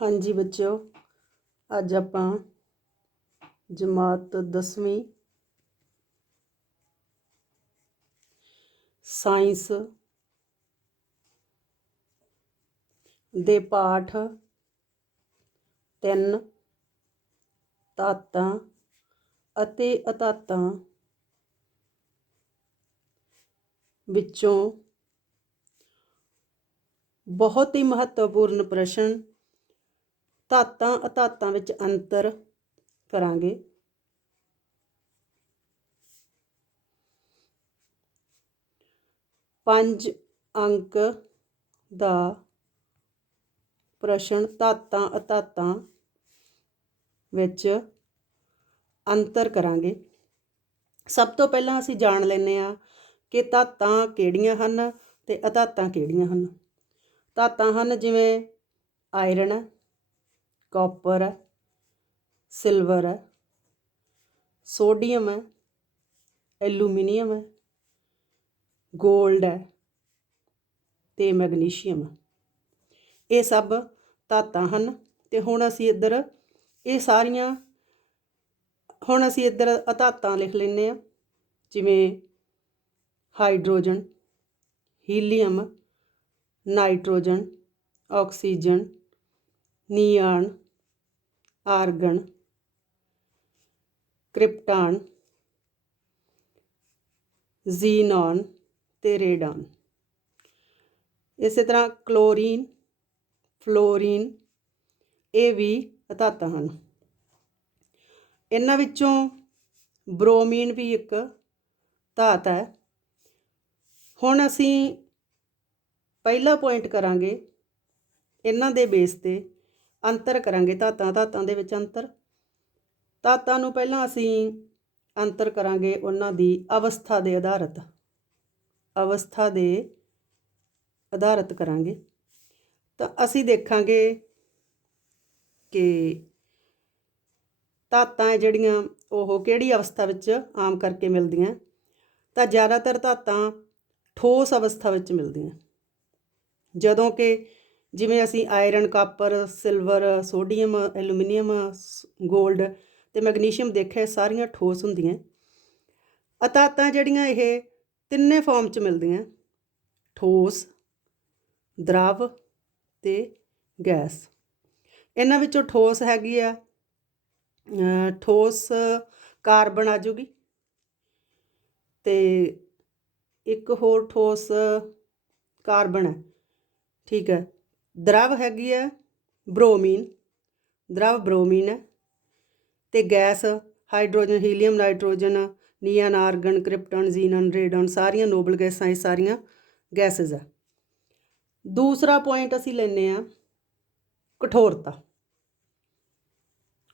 ਹਾਂਜੀ ਬੱਚਿਓ, ਅੱਜ ਆਪਾਂ ਜਮਾਤ 10ਵੀਂ ਸਾਇੰਸ ਦੇ ਪਾਠ 3 ਧਾਤਾਂ ਅਤੇ ਅਧਾਤਾਂ ਵਿੱਚੋਂ ਬਹੁਤ ਹੀ ਮਹੱਤਵਪੂਰਨ ਪ੍ਰਸ਼ਨ ਧਾਤਾਂ ਅਧਾਤਾਂ ਵਿੱਚ ਅੰਤਰ ਕਰਾਂਗੇ। ਪੰਜ ਅੰਕ ਦਾ ਪ੍ਰਸ਼ਨ ਧਾਤਾਂ ਅਧਾਤਾਂ ਵਿੱਚ ਅੰਤਰ ਕਰਾਂਗੇ। ਸਭ ਤੋਂ ਪਹਿਲਾਂ ਅਸੀਂ ਜਾਣ ਲੈਂਦੇ ਆ ਕਿ ਧਾਤਾਂ ਕਿਹੜੀਆਂ ਹਨ ਤੇ ਅਧਾਤਾਂ ਕਿਹੜੀਆਂ ਹਨ। ਧਾਤਾਂ ਹਨ ਜਿਵੇਂ ਆਇਰਨ ਕਾਪਰ ਹੈ, ਸਿਲਵਰ ਹੈ, ਸੋਡੀਅਮ ਹੈ, ਐਲੂਮੀਨੀਅਮ ਹੈ 골ਡ ਹੈ ਤੇ ਮੈਗਨੀਸ਼ੀਅਮ ਇਹ ਸਭ ਧਾਤਾਂ ਹਨ ਤੇ ਹੁਣ ਅਸੀਂ ਇੱਧਰ ਇਹ ਸਾਰੀਆਂ, ਹੁਣ ਅਸੀਂ ਇੱਧਰ ਅਧਾਤਾਂ ਲਿਖ ਲੈਂਦੇ ਆ ਜਿਵੇਂ hydrogen, helium, nitrogen, oxygen, neon argon, krypton, xenon ਤੇ ਰੇਡਾਨ। ਇਸੇ ਤਰ੍ਹਾਂ ਕਲੋਰੀਨ, ਫਲੋਰੀਨ, ਇਹ ਵੀ ਧਾਤਾਂ ਹਨ। ਇਹਨਾਂ ਵਿੱਚੋਂ ਬ੍ਰੋਮੀਨ ਵੀ ਇੱਕ ਧਾਤ ਹੈ। ਹੁਣ ਅਸੀਂ ਪਹਿਲਾ ਪੁਆਇੰਟ ਕਰਾਂਗੇ ਇਹਨਾਂ ਦੇ ਬੇਸ ਤੇ। ਅੰਤਰ ਕਰਾਂਗੇ ਧਾਤਾਂ ਧਾਤਾਂ ਦੇ ਵਿੱਚ ਅੰਤਰ। ਧਾਤਾਂ ਨੂੰ ਪਹਿਲਾਂ ਅਸੀਂ ਅੰਤਰ ਕਰਾਂਗੇ ਉਹਨਾਂ ਦੀ ਅਵਸਥਾ ਦੇ ਆਧਾਰਿਤ। ਅਵਸਥਾ ਦੇ ਆਧਾਰਿਤ ਕਰਾਂਗੇ। ਤਾਂ ਅਸੀਂ ਦੇਖਾਂਗੇ ਕਿ ਧਾਤਾਂ ਜਿਹੜੀਆਂ, ਉਹ ਕਿਹੜੀ ਅਵਸਥਾ ਵਿੱਚ ਆਮ ਕਰਕੇ ਮਿਲਦੀਆਂ? ਤਾਂ ਜ਼ਿਆਦਾਤਰ ਧਾਤਾਂ ਠੋਸ ਅਵਸਥਾ ਵਿੱਚ ਮਿਲਦੀਆਂ। ਜਦੋਂ ਕਿ ਜਿਵੇਂ ਅਸੀਂ iron copper silver sodium aluminium 골ਡ ਤੇ ਮੈਗਨੀਸ਼ੀਅਮ ਦੇਖਿਆ ਸਾਰੀਆਂ ਠੋਸ ਹੁੰਦੀਆਂ। ਅਤਾਤਾਂ ਜਿਹੜੀਆਂ ਇਹ ਤਿੰਨੇ ਫਾਰਮ 'ਚ ਮਿਲਦੀਆਂ। ਠੋਸ, ਦਰਾਵ ਤੇ ਗੈਸ। ਇਹਨਾਂ ਵਿੱਚੋਂ ਠੋਸ ਹੈਗੀ ਆ ਠੋਸ ਕਾਰਬਨ ਆ ਜੂਗੀ ਤੇ ਇੱਕ ਹੋਰ ਠੋਸ ਕਾਰਬਨ ਹੈ, ਠੀਕ ਹੈ। ਦਰਵ ਹੈਗੀ ਹੈ ਬ੍ਰੋਮੀਨ ਦ੍ਰਵ ਬ੍ਰੋਮੀਨ ਹੈ ਤੇ gas hydrogen helium nitrogen neon argon krypton xenon radon ਸਾਰੀਆਂ ਨੋਬਲ ਗੈਸਾਂ ਇਹ ਸਾਰੀਆਂ ਗੈਸਸ ਹੈ ਦੂਸਰਾ ਪੁਆਇੰਟ ਅਸੀਂ ਲੈਨੇ ਆ ਕਠੋਰਤਾ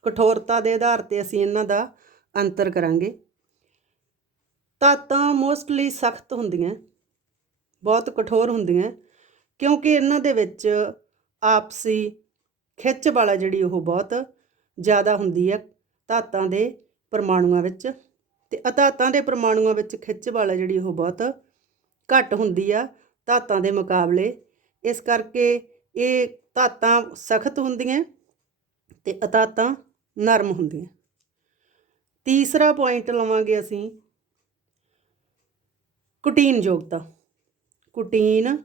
ਕਠੋਰਤਾ ਦੇ ਆਧਾਰ ਤੇ ਅਸੀਂ ਇਹਨਾਂ ਦਾ ਅੰਤਰ ਕਰਾਂਗੇ ਧਾਤਾਂ ਮੋਸਟਲੀ ਸਖਤ ਹੁੰਦੀਆਂ ਬਹੁਤ ਕਠੋਰ ਹੁੰਦੀਆਂ ਕਿਉਂਕਿ ਇਹਨਾਂ ਦੇ ਵਿੱਚ ਆਪਸੀ ਖਿੱਚ ਵਾਲਾ ਜਿਹੜੀ ਉਹ ਬਹੁਤ ਜ਼ਿਆਦਾ ਹੁੰਦੀ ਹੈ ਧਾਤਾਂ ਦੇ ਪਰਮਾਣੂਆਂ ਵਿੱਚ ਤੇ ਅਧਾਤਾਂ ਦੇ ਪਰਮਾਣੂਆਂ ਵਿੱਚ ਖਿੱਚ ਵਾਲਾ ਜਿਹੜੀ ਉਹ ਬਹੁਤ ਘੱਟ ਹੁੰਦੀ ਆ ਧਾਤਾਂ ਦੇ ਮੁਕਾਬਲੇ। ਇਸ ਕਰਕੇ ਇਹ ਧਾਤਾਂ ਸਖਤ ਹੁੰਦੀਆਂ ਤੇ ਅਧਾਤਾਂ ਨਰਮ ਹੁੰਦੀਆਂ। ਤੀਸਰਾ ਪੁਆਇੰਟ ਲਵਾਂਗੇ ਅਸੀਂ ਕੁਟੀਨ ਯੋਗਤਾ। ਕੁਟੀਨ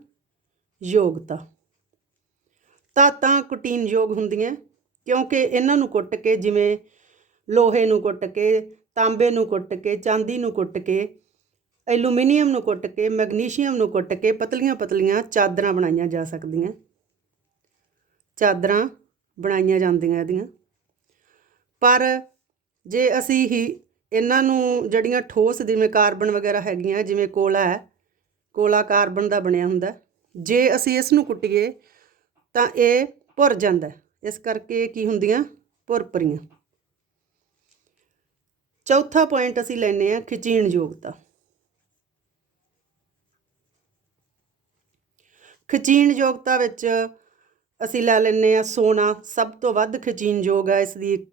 ਯੋਗਤਾ। ਧਾਤਾਂ ਕੁਟੀਨ ਯੋਗ ਹੁੰਦੀਆਂ, ਕਿਉਂਕਿ ਇਹਨਾਂ ਨੂੰ ਕੁੱਟ ਕੇ, ਜਿਵੇਂ ਲੋਹੇ ਨੂੰ ਕੁੱਟ ਕੇ, ਤਾਂਬੇ ਨੂੰ ਕੁੱਟ ਕੇ, ਚਾਂਦੀ ਨੂੰ ਕੁੱਟ ਕੇ, ਐਲੂਮੀਨੀਅਮ ਨੂੰ ਕੁੱਟ ਕੇ, ਮੈਗਨੀਸ਼ੀਅਮ ਨੂੰ ਕੁੱਟ ਕੇ ਪਤਲੀਆਂ ਪਤਲੀਆਂ ਚਾਦਰਾਂ ਬਣਾਈਆਂ ਜਾ ਸਕਦੀਆਂ। ਚਾਦਰਾਂ ਬਣਾਈਆਂ ਜਾਂਦੀਆਂ ਇਹਦੀਆਂ। ਪਰ ਜੇ ਅਸੀਂ ਹੀ ਇਹਨਾਂ ਨੂੰ ਜਿਹੜੀਆਂ ਠੋਸ ਜਿਵੇਂ ਕਾਰਬਨ ਵਗੈਰਾ ਹੈਗੀਆਂ, ਜਿਵੇਂ ਕੋਲਾ ਹੈ, ਕੋਲਾ ਕਾਰਬਨ ਦਾ ਬਣਿਆ ਹੁੰਦਾ ਜੇ ਅਸੀਂ ਇਸ ਨੂੰ ਕੁੱਟੀਏ ਤਾਂ ਇਹ ਭੁਰ ਜਾਂਦਾ ਇਸ ਕਰਕੇ ਕੀ ਹੁੰਦੀਆਂ? ਭੁਰਪਰੀਆਂ ਚੌਥਾ ਪੁਆਇੰਟ ਅਸੀਂ ਲੈਨੇ ਆ ਖਿਚੀਣ ਯੋਗਤਾ। ਖਿਚੀਣ ਯੋਗਤਾ ਵਿੱਚ ਅਸੀਂ ਲੈ ਲੈਨੇ ਆ ਸੋਨਾ। ਸਭ ਤੋਂ ਵੱਧ ਖਿਚੀਣ ਯੋਗ ਹੈ। ਇਸ ਦੀ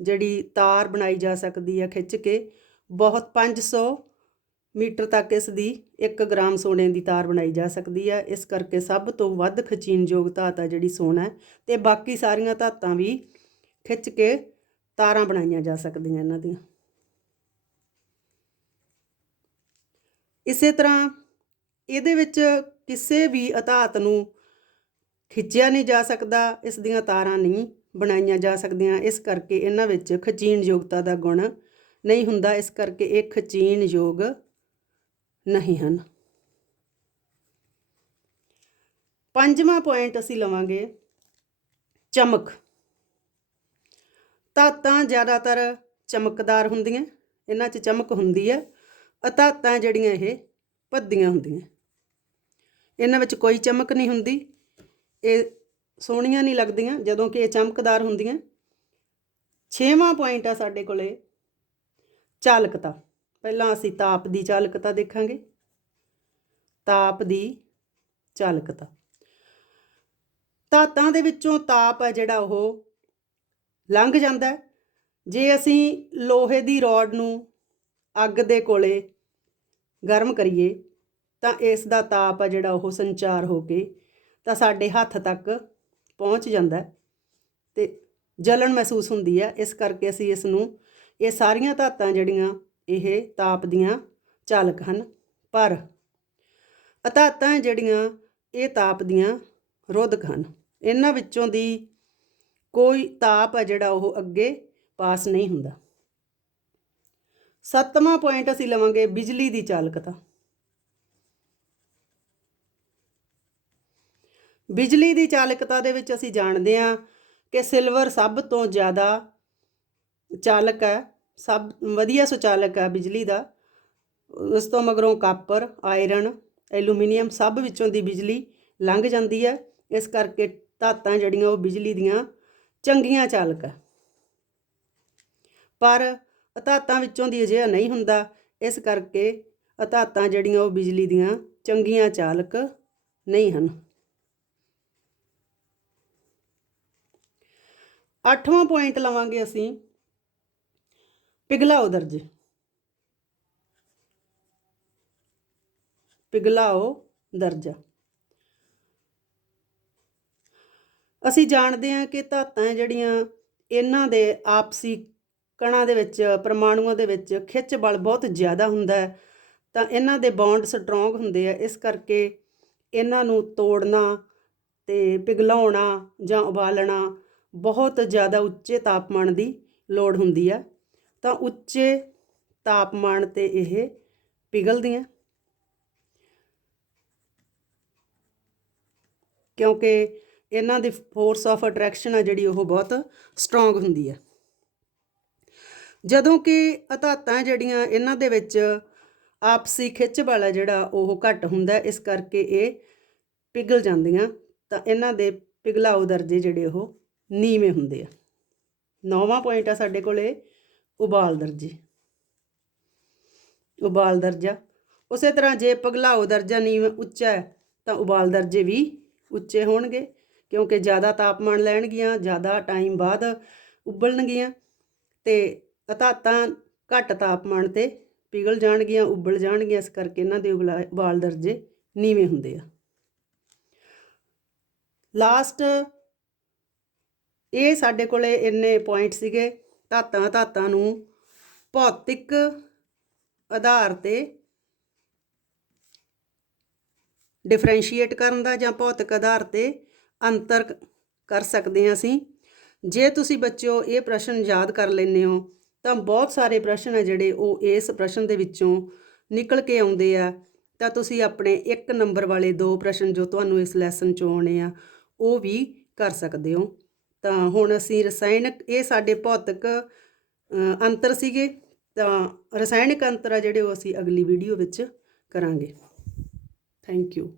ਜਿਹੜੀ ਤਾਰ ਬਣਾਈ ਜਾ ਸਕਦੀ ਹੈ ਖਿੱਚ ਕੇ। ਬਹੁਤ 500 ਮੀਟਰ ਤੱਕ ਇਸ ਦੀ 1 ਗ੍ਰਾਮ ਸੋਨੇ ਦੀ ਤਾਰ ਬਣਾਈ ਜਾ ਸਕਦੀ ਹੈ। ਇਸ ਕਰਕੇ ਸਭ ਤੋਂ ਵੱਧ ਖਚੀਨਯੋਗ ਧਾਤ ਆ ਜਿਹੜੀ ਸੋਨਾ ਹੈ ਤੇ ਬਾਕੀ ਸਾਰੀਆਂ ਧਾਤਾਂ ਵੀ ਖਿੱਚ ਕੇ ਤਾਰਾਂ ਬਣਾਈਆਂ ਜਾ ਸਕਦੀਆਂ ਇਹਨਾਂ ਦੀਆਂ। ਇਸੇ ਤਰ੍ਹਾਂ ਇਹਦੇ ਵਿੱਚ ਕਿਸੇ ਵੀ ਅਧਾਤ ਨੂੰ ਖਿੱਚਿਆ ਨਹੀਂ ਜਾ ਸਕਦਾ, ਇਸ ਦੀਆਂ ਤਾਰਾਂ ਨਹੀਂ ਬਣਾਈਆਂ ਜਾ ਸਕਦੀਆਂ। ਇਸ ਕਰਕੇ ਇਹਨਾਂ ਵਿੱਚ ਖਚੀਣ ਯੋਗਤਾ ਦਾ ਗੁਣ ਨਹੀਂ ਹੁੰਦਾ। ਇਸ ਕਰਕੇ ਇਹ ਖਚੀਨ ਯੋਗ ਨਹੀਂ ਹਨ। ਪੰਜਵਾਂ ਪੁਆਇੰਟ ਅਸੀਂ ਲਵਾਂਗੇ ਚਮਕ। ਧਾਤਾਂ ਜ਼ਿਆਦਾਤਰ ਚਮਕਦਾਰ ਹੁੰਦੀਆਂ, ਇਹਨਾਂ 'ਚ ਚਮਕ ਹੁੰਦੀ ਹੈ, ਅਧਾਤਾਂ ਜਿਹੜੀਆਂ ਇਹ ਭੱਦੀਆਂ ਹੁੰਦੀਆਂ। ਇਹਨਾਂ ਵਿੱਚ ਕੋਈ ਚਮਕ ਨਹੀਂ ਹੁੰਦੀ, ਇਹ ਸੋਹਣੀਆਂ ਨਹੀਂ ਲੱਗਦੀਆਂ, ਜਦੋਂ ਕਿ ਇਹ ਚਮਕਦਾਰ ਹੁੰਦੀਆਂ। ਛੇਵਾਂ ਪੁਆਇੰਟ ਆ ਸਾਡੇ ਕੋਲੇ ਚਾਲਕਤਾ। ਪਹਿਲਾਂ ਅਸੀਂ ਤਾਪ ਦੀ ਚਾਲਕਤਾ ਦੇਖਾਂਗੇ। ਤਾਪ ਦੀ ਚਾਲਕਤਾ ਧਾਤਾਂ ਦੇ ਵਿੱਚੋਂ ਤਾਪ ਹੈ ਜਿਹੜਾ ਉਹ ਲੰਘ ਜਾਂਦਾ ਹੈ। ਜੇ ਅਸੀਂ ਲੋਹੇ ਦੀ ਰੋਡ ਨੂੰ ਅੱਗ ਦੇ ਕੋਲੇ ਗਰਮ ਕਰੀਏ, ਤਾਂ ਇਸ ਦਾ ਤਾਪ ਆ ਜਿਹੜਾ ਉਹ ਸੰਚਾਰ ਹੋ ਕੇ ਤਾਂ ਸਾਡੇ ਹੱਥ ਤੱਕ ਪਹੁੰਚ ਜਾਂਦਾ ਹੈ ਤੇ ਜਲਣ ਮਹਿਸੂਸ ਹੁੰਦੀ ਹੈ। ਇਸ ਕਰਕੇ ਅਸੀਂ ਇਸ ਨੂੰ, ਇਹ ਸਾਰੀਆਂ ਧਾਤਾਂ ਜਿਹੜੀਆਂ ਇਹ ਤਾਪ ਦੀਆਂ ਚਾਲਕ ਹਨ। ਪਰ ਅਧਾਤਾਂ ਜਿਹੜੀਆਂ ਇਹ ਤਾਪ ਦੀਆਂ ਰੋਧਕ ਹਨ, ਇਹਨਾਂ ਵਿੱਚੋਂ ਦੀ ਕੋਈ ਤਾਪ ਹੈ ਜਿਹੜਾ ਉਹ ਅੱਗੇ ਪਾਸ ਨਹੀਂ ਹੁੰਦਾ। ਸੱਤਵਾਂ ਪੁਆਇੰਟ ਅਸੀਂ ਲਵਾਂਗੇ ਬਿਜਲੀ ਦੀ ਚਾਲਕਤਾ ਬਿਜਲੀ ਦੀ ਚਾਲਕਤਾ ਦੇ ਵਿੱਚ ਅਸੀਂ ਜਾਣਦੇ ਹਾਂ ਕਿ ਸਿਲਵਰ ਸਭ ਤੋਂ ਜ਼ਿਆਦਾ ਚਾਲਕ ਹੈ। ਸਭ ਵਧੀਆ ਸੁਚਾਲਕ ਹੈ ਬਿਜਲੀ ਦਾ। ਉਸ ਤੋਂ ਮਗਰੋਂ ਕਾਪਰ, ਆਇਰਨ, ਐਲੂਮੀਨੀਅਮ ਸਭ ਵਿੱਚੋਂ ਦੀ ਬਿਜਲੀ ਲੰਘ ਜਾਂਦੀ ਹੈ। ਇਸ ਕਰਕੇ ਧਾਤਾਂ ਜਿਹੜੀਆਂ ਉਹ ਬਿਜਲੀ ਦੀਆਂ ਚੰਗੀਆਂ ਚਾਲਕ ਹੈ ਪਰ ਅਧਾਤਾਂ ਵਿੱਚੋਂ ਦੀ ਅਜਿਹਾ ਨਹੀਂ ਹੁੰਦਾ। ਇਸ ਕਰਕੇ ਅਧਾਤਾਂ ਜਿਹੜੀਆਂ ਉਹ ਬਿਜਲੀ ਦੀਆਂ ਚੰਗੀਆਂ ਚਾਲਕ ਨਹੀਂ ਹਨ। ਅੱਠਵਾਂ ਪੁਆਇੰਟ ਲਵਾਂਗੇ ਅਸੀਂ। ਪਿਘਲਾਓ ਦਰਜੇ। ਪਿਘਲਾਓ ਦਰਜਾ। ਅਸੀਂ ਜਾਣਦੇ ਹਾਂ ਕਿ ਧਾਤਾਂ ਜਿਹੜੀਆਂ ਇਹਨਾਂ ਦੇ ਆਪਸੀ ਕਣਾਂ ਦੇ ਵਿੱਚ, ਪਰਮਾਣੂਆਂ ਦੇ ਵਿੱਚ ਖਿੱਚ ਬਲ ਬਹੁਤ ਜ਼ਿਆਦਾ ਹੁੰਦਾ ਹੈ, ਤਾਂ ਇਹਨਾਂ ਦੇ ਬੌਂਡ ਸਟਰੋਂਗ ਹੁੰਦੇ ਆ। ਇਸ ਕਰਕੇ ਇਹਨਾਂ ਨੂੰ ਤੋੜਨਾ ਤੇ ਪਿਘਲਾਉਣਾ ਜਾਂ ਉਬਾਲਣਾ ਬਹੁਤ ਜ਼ਿਆਦਾ ਉੱਚੇ ਤਾਪਮਾਨ ਦੀ ਲੋੜ ਹੁੰਦੀ ਆ। ਤਾਂ ਉੱਚੇ ਤਾਪਮਾਨ ਤੇ ਇਹ ਪਿਘਲਦੀਆਂ। ਕਿਉਂਕਿ ਇਹਨਾਂ ਦੀ ਫੋਰਸ ਆਫ ਅਟਰੈਕਸ਼ਨ ਆ ਜਿਹੜੀ ਉਹ ਬਹੁਤ ਸਟਰੋਂਗ ਹੁੰਦੀ ਹੈ ਜਦੋਂ ਕਿ ਅਧਾਤਾਂ ਜਿਹੜੀਆਂ ਇਹਨਾਂ ਦੇ ਵਿੱਚ ਆਪਸੀ ਖਿੱਚ ਵਾਲਾ ਜਿਹੜਾ ਉਹ ਘੱਟ ਹੁੰਦਾ, ਇਸ ਕਰਕੇ ਇਹ ਪਿਘਲ ਜਾਂਦੀਆਂ, ਤਾਂ ਇਹਨਾਂ ਦੇ ਪਿਘਲਾਓ ਦਰਜੇ ਜਿਹੜੇ ਉਹ ਨੀਵੇਂ ਹੁੰਦੇ ਆ। ਨੌਵਾਂ ਪੁਆਇੰਟ ਆ ਸਾਡੇ ਕੋਲੇ। ਉਬਾਲ ਦਰਜੇ। ਉਬਾਲ ਦਰਜਾ। ਉਸੇ ਤਰ੍ਹਾਂ ਜੇ ਪਿਘਲਾਓ ਦਰਜਾ ਨੀਵ ਉੱਚਾ ਹੈ, ਤਾਂ ਉਬਾਲ ਦਰਜੇ ਵੀ ਉੱਚੇ ਹੋਣਗੇ, ਕਿਉਂਕਿ ਜ਼ਿਆਦਾ ਤਾਪਮਾਨ ਲੈਣਗੀਆਂ, ਜ਼ਿਆਦਾ ਟਾਈਮ ਬਾਅਦ ਉਬਲਣਗੀਆਂ ਤੇ ਅਧਾਤਾਂ ਘੱਟ ਤਾਪਮਾਨ ਤੇ ਪਿਘਲ ਜਾਣਗੀਆਂ, ਉਬਲ ਜਾਣਗੀਆਂ, ਇਸ ਕਰਕੇ ਇਹਨਾਂ ਦੇ ਉਬਾਲ ਦਰਜੇ ਨੀਵੇਂ ਹੁੰਦੇ ਆ। ਲਾਸਟ ਇਹ ਸਾਡੇ ਕੋਲੇ ਇੰਨੇ ਪੁਆਇੰਟ ਸੀਗੇ। ਧਾਤਾਂ ਧਾਤਾਂ ਨੂੰ ਭੌਤਿਕ ਆਧਾਰ ਤੇ ਡਿਫਰੈਂਸ਼ੀਏਟ ਕਰਨ ਦਾ ਜਾਂ ਭੌਤਿਕ ਆਧਾਰ ਤੇ ਅੰਤਰ ਕਰ ਸਕਦੇ ਹਾਂ ਅਸੀਂ। ਜੇ ਤੁਸੀਂ ਬੱਚਿਓ ਇਹ ਪ੍ਰਸ਼ਨ ਯਾਦ ਕਰ ਲੈਂਦੇ ਹੋ, ਤਾਂ ਬਹੁਤ ਸਾਰੇ ਪ੍ਰਸ਼ਨ ਆ ਜਿਹੜੇ ਉਹ ਇਸ ਪ੍ਰਸ਼ਨ ਦੇ ਵਿੱਚੋਂ ਨਿਕਲ ਕੇ ਆਉਂਦੇ ਆ। ਤਾਂ ਤੁਸੀਂ ਆਪਣੇ 1 ਨੰਬਰ ਵਾਲੇ ਦੋ ਪ੍ਰਸ਼ਨ ਜੋ ਤੁਹਾਨੂੰ ਇਸ ਲੈਸਨ ਚੋਂ ਆਉਣੇ ਆ, ਉਹ ਵੀ ਕਰ ਸਕਦੇ ਹੋ। ਤਾਂ ਹੁਣ ਅਸੀਂ ਰਸਾਇਣਕ, ਇਹ ਸਾਡੇ ਭੌਤਿਕ ਅੰਤਰ ਸੀਗੇ, ਤਾਂ ਰਸਾਇਣਿਕ ਅੰਤਰ ਆ ਜਿਹੜੇ ਉਹ ਅਸੀਂ ਅਗਲੀ ਵੀਡੀਓ ਵਿੱਚ ਕਰਾਂਗੇ। Thank you